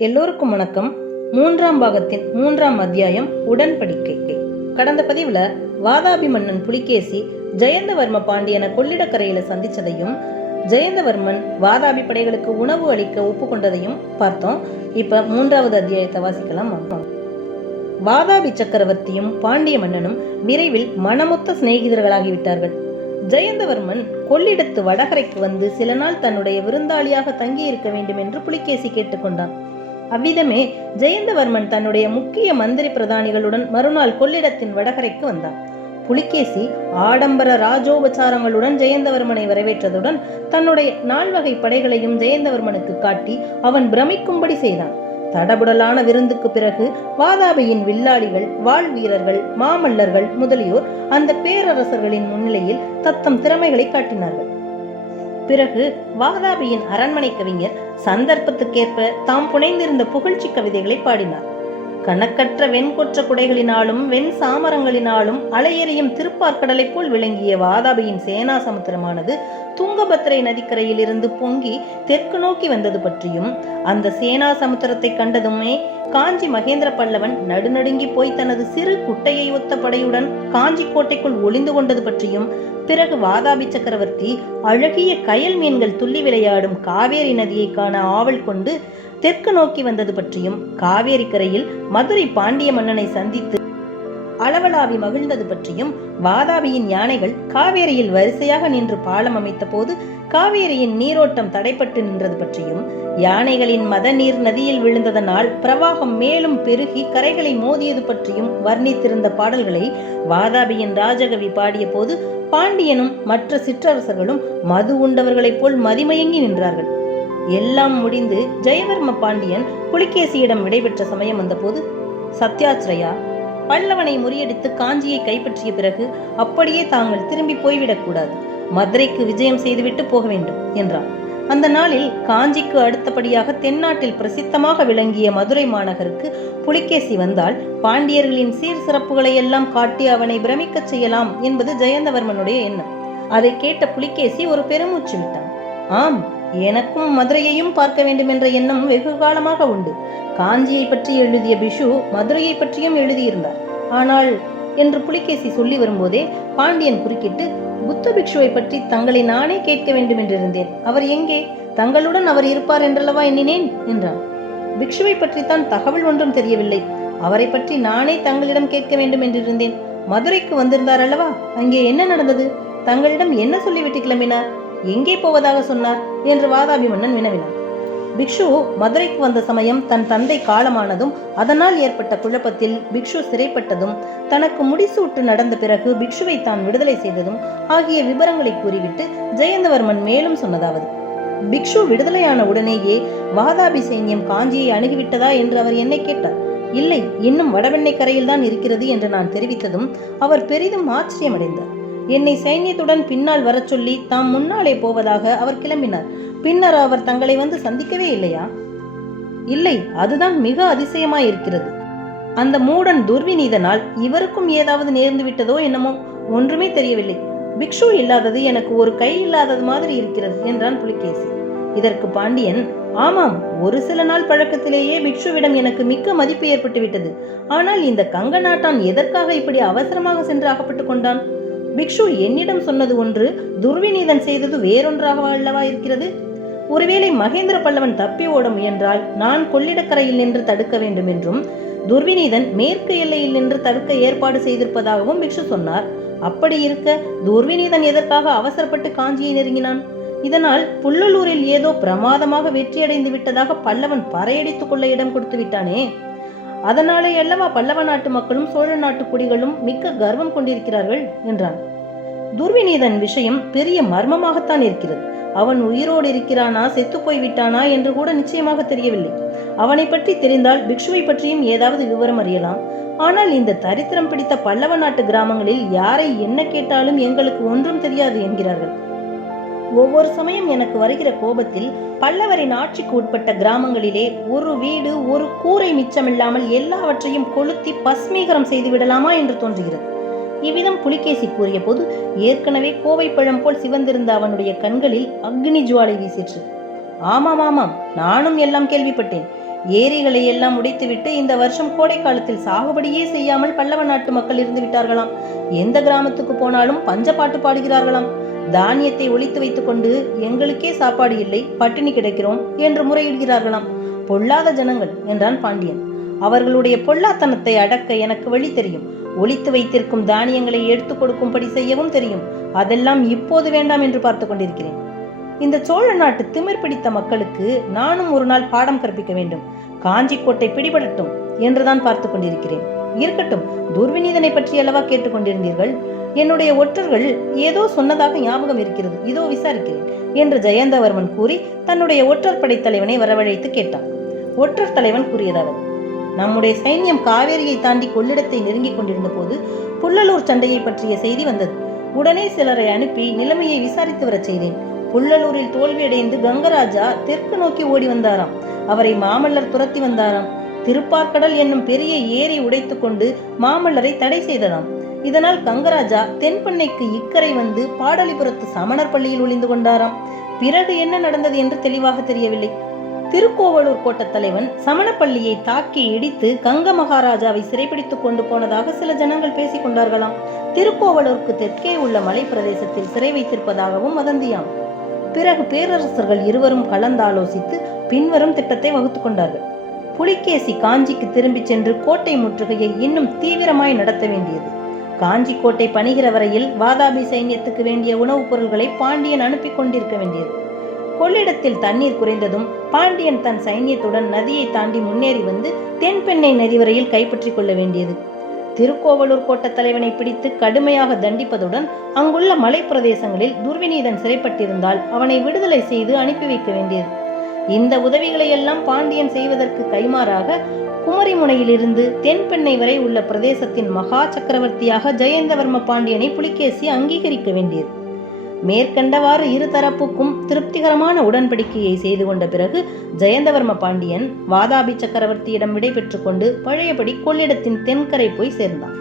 எல்லோருக்கும் வணக்கம். மூன்றாம் பாகத்தின் மூன்றாம் அத்தியாயம் உடன்படிக்கை. கடந்த பதிவுல வாதாபி மன்னன் புலிகேசி ஜெயந்தவர்ம பாண்டியனை கொள்ளிடக்கரையில சந்திச்சதையும் ஜெயந்தவர்மன் வாதாபி படைகளுக்கு உணவு அளிக்க ஒப்புக்கொண்டதையும் பார்த்தோம். இப்ப மூன்றாவது அத்தியாயத்தை வாசிக்கலாம் வாதாபி சக்கரவர்த்தியும் பாண்டிய மன்னனும் விரைவில் மனமொத்த சிநேகிதர்களாகிவிட்டார்கள். ஜெயந்தவர்மன் கொள்ளிடத்து வடகரைக்கு வந்து சில நாள் தன்னுடைய விருந்தாளியாக தங்கியிருக்க வேண்டும் என்று புலிகேசி கேட்டுக்கொண்டான். அவ்விதமே ஜெயந்தவர்மன் தன்னுடைய முக்கிய மந்திரி பிரதானிகளுடன் மறுநாள் கொள்ளிடத்தின் வடகரைக்கு வந்தான் புலிகேசி ஆடம்பர ராஜோபச்சாரங்களுடன் ஜெயந்தவர்மனை வரவேற்றதுடன் தன்னுடைய நால்வகை படைகளையும் ஜெயந்தவர்மனுக்கு காட்டி அவன் பிரமிக்கும்படி செய்தான். தடபுடலான விருந்துக்கு பிறகு வாதாபியின் வில்லாளிகள் வாழ் வீரர்கள் மாமல்லர்கள் முதலியோர் அந்த பேரரசர்களின் முன்னிலையில் தத்தம் திறமைகளை காட்டினார்கள். பிறகு வாதாபியின் அரண்மனை கவிஞர் சந்தர்ப்பத்துக்கேற்ப தாம் புனைந்திருந்த புகழ்ச்சி கவிதைகளை பாடினார். கணக்கற்ற வெண்கொற்ற குடைகளினாலும் வெண் சாமரங்களினாலும் அலையெறியும் திருப்பார்க்கடலைப் போல் விளங்கிய வாதாபியின் சேனா சமுத்திரமானது துங்கபத்திரை நதிக்கரையில் இருந்து பொங்கி தெற்கு நோக்கி வந்தது பற்றியும் அந்த சேனா சமுத்திரத்தை கண்டதுமே காஞ்சி மகேந்திர பல்லவன் நடுநடுங்கி போய் தனது சிறு குட்டையை ஒத்த படையுடன் காஞ்சி கோட்டைக்குள் ஒளிந்து கொண்டது பற்றியும் பிறகு வாதாபி சக்கரவர்த்தி அழகிய கயல் மீன்கள் துள்ளி விளையாடும் காவேரி நதியை காண ஆவல் கொண்டு தெற்கு நோக்கி வந்தது பற்றியும் காவேரி கரையில் மதுரை பாண்டிய மன்னனை சந்தித்து அளவலாவி மகிழ்ந்தது பற்றியும் வாதாபியின் யானைகள் காவேரியில் வரிசையாக நின்று பாலம் அமைத்த போது காவேரியின் நீரோட்டம் தடைப்பட்டு நின்றது பற்றியும் யானைகளின் மத நீர் நதியில் விழுந்ததனால் பிரவாகம் மேலும் பெருகி கரைகளை மோதியது பற்றியும் வர்ணித்திருந்த பாடல்களை வாதாபியின் ராஜகவி பாடிய போது பாண்டியனும் மற்ற சிற்றரசர்களும் மது உண்டவர்களைப் போல் மதிமயங்கி நின்றார்கள். எல்லாம் முடிந்து ஜெயவர்ம பாண்டியன் புலிகேசியிடம் விடைபெற்ற சமயம் வந்தபோது சத்யாச்சிரயா பல்லவனை முறியடித்து காஞ்சியை கைப்பற்றிய பிறகு அப்படியே தாங்கள் திரும்பி போய்விடக்கூடாது. மதுரைக்கு விஜயம் செய்துவிட்டு போக வேண்டும் என்றான். அந்த நாளில் காஞ்சிக்கு அடுத்தபடியாக தென்னாட்டில் பிரசித்தமாக விளங்கிய மதுரை மாநகருக்கு புலிகேசி வந்தால் பாண்டியர்களின் சீர் சிறப்புகளை எல்லாம் காட்டி அவனை பிரமிக்கச் செய்யலாம் என்பது ஜெயந்தவர்மனுடைய எண்ணம். அதை கேட்ட புலிகேசி ஒரு பெருமூச்சு விட்டான். ஆம் எனக்கும் மதுரையையும் பார்க்க வேண்டும் என்ற எண்ணம் வெகு காலமாக உண்டு. காஞ்சியை பற்றி எழுதிய பிஷு மதுரையை பற்றியும் எழுதியிருந்தார். ஆனால் என்று புலிகேசி சொல்லி வரும்போதே பாண்டியன் குறுக்கிட்டு புத்த பிக்ஷுவை பற்றி தங்களை நானே கேட்க வேண்டும் என்றிருந்தேன். அவர் எங்கே? தங்களுடன் அவர் இருப்பார் என்றல்லவா எண்ணினேன்? என்றான். பிக்ஷுவை பற்றித்தான் தகவல் ஒன்றும் தெரியவில்லை. அவரை பற்றி நானே தங்களிடம் கேட்க வேண்டும் என்றிருந்தேன். மதுரைக்கு வந்திருந்தார் அல்லவா? அங்கே என்ன நடந்தது? தங்களிடம் என்ன சொல்லிவிட்டு கிளம்பினார்? எங்கே போவதாக சொன்னார்? என்று வாதாபி மன்னன் வினவினான். பிக்ஷு மதுரைக்கு வந்த சமயம் தன் தந்தை காலமானதும் அதனால் ஏற்பட்ட குழப்பத்தில் பிக்ஷு சிறைப்பட்டதும் தனக்கு முடிசூட்டு நடந்த பிறகு பிக்ஷுவை தான் விடுதலை செய்ததும் ஆகிய விவரங்களை கூறிவிட்டு ஜெயந்தவர்மன் மேலும் சொன்னதாவது பிக்ஷு விடுதலையான உடனேயே வாதாபி சைன்யம் காஞ்சியை அணுகிவிட்டதா என்று அவர் என்னை கேட்டார். இல்லை இன்னும் வடவெண்ணை கரையில் தான் இருக்கிறது என்று நான் தெரிவித்ததும் அவர் பெரிதும் ஆச்சரியமடைந்தார். என்னை சைன்யத்துடன் பின்னால் வரச் சொல்லி தாம் முன்னாலே போவதாக அவர் கிளம்பினார். பின்னர் அவர் தங்களை வந்து சந்திக்கவே இல்லையா? இல்லை அதுதான் மிக அதிசயமாய் இருக்கிறது அந்த மூடன் துர்விநீதனால் இவருக்கும் ஏதாவது நேர்ந்து விட்டதோ என்னமோ ஒன்றுமே தெரியவில்லை. பிக்ஷு இல்லாதது எனக்கு ஒரு கை இல்லாதது மாதிரி இருக்கிறது என்றான் புலிகேசி. இதற்கு பாண்டியன் ஆமாம் ஒரு சில நாள் பழக்கத்திலேயே பிக்ஷுவிடம் எனக்கு மிக்க மதிப்பு ஏற்பட்டு விட்டது ஆனால் இந்த கங்க நாட்டான் எதற்காக இப்படி அவசரமாக சென்று அகப்பட்டு கொண்டான்? பிக்ஷு என்னிடம் சொன்னது ஒன்று துர்விநீதன் செய்தது வேறொன்றாக அல்லவா இருக்கிறது? ஒருவேளை மகேந்திர பல்லவன் தப்பி ஓட முயன்றால் நான் கொள்ளிடக்கரையில் நின்று தடுக்க வேண்டும் என்றும் துர்விநீதன் மேற்கு எல்லையில் நின்று தடுக்க ஏற்பாடு செய்திருப்பதாகவும் பிக்ஷு சொன்னார். அப்படி இருக்க துர்விநீதன் எதற்காக அவசரப்பட்டு காஞ்சியை நெருங்கினான்? இதனால் புள்ளலூரில் ஏதோ பிரமாதமாக வெற்றியடைந்து விட்டதாக பல்லவன் பறையடித்துக் கொள்ள இடம் கொடுத்து விட்டானே? அதனாலே அல்லவா பல்லவ நாட்டு மக்களும் சோழ நாட்டு குடிகளும் மிக்க கர்வம் கொண்டிருக்கிறார்கள் என்றான். துர்விநீதன் விஷயம் பெரிய மர்மமாகத்தான் இருக்கிறது. அவன் உயிரோடு இருக்கிறானா செத்து போய் விட்டானா என்று கூட நிச்சயமாக தெரியவில்லை. அவனை பற்றி தெரிந்தால் பிக்ஷுவை பற்றியும் ஏதாவது விவரம் அறியலாம். ஆனால் இந்த தரித்திரம் பிடித்த பல்லவ நாட்டு கிராமங்களில் யாரை என்ன கேட்டாலும் எங்களுக்கு ஒன்றும் தெரியாது என்கிறார்கள். ஒவ்வொரு சமயம் எனக்கு வருகிற கோபத்தில் பல்லவரின் ஆட்சிக்கு உட்பட்ட கிராமங்களிலே ஒரு வீடு ஒரு கூரை மிச்சமில்லாமல் எல்லாவற்றையும் கொளுத்தி பஸ்மீகரம் செய்து விடலாமா என்று தோன்றுகிறது. இவ்விதம் புலிகேசி கூறிய போது ஏற்கனவே கோவை பழம் போல் சிவந்திருந்த அவனுடைய கண்களில் அக்னி ஜுவாலை வீசிற்று. ஆமாம் ஆமாம் நானும் எல்லாம் கேள்விப்பட்டேன். ஏரிகளை எல்லாம் உடைத்துவிட்டு இந்த வருஷம் கோடை காலத்தில் சாகுபடியே செய்யாமல் பல்லவ நாட்டு மக்கள் இருந்து விட்டார்களாம். எந்த கிராமத்துக்கு போனாலும் பஞ்ச பாட்டு பாடுகிறார்களாம். தானியத்தை ஒளித்து வைத்துக்கொண்டு எங்களுக்கே சாப்பாடு இல்லை பட்டினி கிடக்கிறோம் என்று முறையிடுகிறார்களாம். பொல்லாத ஜனங்கள் என்றான் பாண்டியன். அவர்களுடைய பொல்லாத்தனத்தை அடக்க எனக்கு வழி தெரியும். ஒழித்து வைத்திருக்கும் தானியங்களை எடுத்து கொடுக்கும்படி செய்யவும் தெரியும். அதெல்லாம் இப்போது வேண்டாம் என்று பார்த்து கொண்டிருக்கிறேன். இந்த சோழ நாட்டு திமிர் பிடித்த மக்களுக்கு நானும் ஒரு நாள் பாடம் கற்பிக்க வேண்டும். காஞ்சி கோட்டை பிடிபடட்டும் என்றுதான் பார்த்து கொண்டிருக்கிறேன். இருக்கட்டும் துர்விநீதனை பற்றி அல்லவா கேட்டுக்கொண்டிருந்தீர்கள் என்னுடைய ஒற்றர்கள் ஏதோ சொன்னதாக ஞாபகம் இருக்கிறது. இதோ விசாரிக்கிறேன் என்று ஜெயந்தவர்மன் கூறி தன்னுடைய ஒற்றர் படைத்தலைவனை வரவழைத்து கேட்டான். ஒற்றர் தலைவன் கூறியதாவது நம்முடைய சைன்யம் காவேரியை தாண்டி கொள்ளிடத்தை நெருங்கிக் கொண்டிருந்த போது புள்ளலூர் சண்டையை பற்றிய செய்தி வந்தது. உடனே சிலரை அனுப்பி நிலைமையை விசாரித்து வரச் செய்தேன். புள்ளலூரில் தோல்வியடைந்து கங்கராஜா தெற்கு நோக்கி ஓடி வந்தாராம். அவரை மாமல்லர் துரத்தி வந்தாராம். திருப்பார்கடல் என்னும் பெரிய ஏரி உடைத்துக்கொண்டு மாமல்லரை தடை செய்ததாம். இதனால் கங்கராஜா தென்பண்ணைக்கு இக்கரை வந்து பாடலிபுரத்து சமணர் பள்ளியில் ஒளிந்து கொண்டாராம். பிறகு என்ன நடந்தது என்று தெளிவாக தெரியவில்லை. திருக்கோவலூர் கோட்ட தலைவன் சமணப்பள்ளியை தாக்கி இடித்து கங்க மகாராஜாவை சிறைப்பிடித்துக் கொண்டு போனதாக சில ஜனங்கள் பேசிக் கொண்டார்களாம். திருக்கோவலூருக்கு தெற்கே உள்ள மலை பிரதேசத்தில் சிறை வைத்திருப்பதாகவும் வதந்தியாம். பிறகு பேரரசர்கள் இருவரும் கலந்தாலோசித்து பின்வரும் திட்டத்தை வகுத்துக் கொண்டார்கள். புலிகேசி காஞ்சிக்கு திரும்பிச் சென்று கோட்டை முற்றுகையை இன்னும் தீவிரமாய் நடத்த வேண்டியது. காஞ்சி கோட்டை பணிகிற வரையில் வாதாபி சைன்யத்துக்கு வேண்டிய உணவுப் பொருள்களை பாண்டியன் அனுப்பி கொண்டிருக்க வேண்டியது. கொள்ளிடத்தில் தண்ணீர் குறைந்ததும் பாண்டியன் தன் சைன்யத்துடன் நதியை தாண்டி முன்னேறி வந்து தென்பெண்ணை நதி வரையில் கைப்பற்றிக் கொள்ள வேண்டியது. திருக்கோவலூர் கோட்ட தலைவனை பிடித்து கடுமையாக தண்டிப்பதுடன் அங்குள்ள மலைப் பிரதேசங்களில் துர்விநீதன் சிறைப்பட்டிருந்தால் அவனை விடுதலை செய்து அனுப்பி வைக்க வேண்டியது. இந்த உதவிகளை எல்லாம் பாண்டியன் செய்வதற்கு கைமாறாக குமரிமுனையிலிருந்து தென்பெண்ணை வரை உள்ள பிரதேசத்தின் மகா சக்கரவர்த்தியாக ஜெயந்தவர்ம பாண்டியனை புலிகேசி அங்கீகரிக்க வேண்டியது. மேற்கண்டவாறு இருதரப்புக்கும் திருப்திகரமான உடன்படிக்கையை செய்து கொண்ட பிறகு ஜெயந்தவர்ம பாண்டியன் வாதாபி சக்கரவர்த்தியிடம் விடை பெற்றுக்கொண்டு பழையபடி கொள்ளிடத்தின் தென்கரை போய் சேர்ந்தான்.